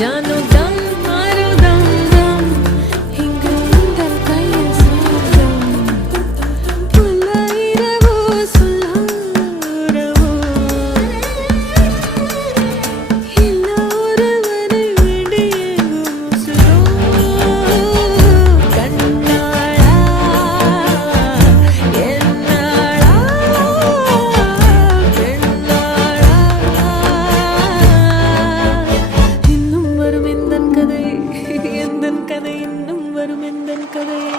জানো வருமெந்தன் கதையை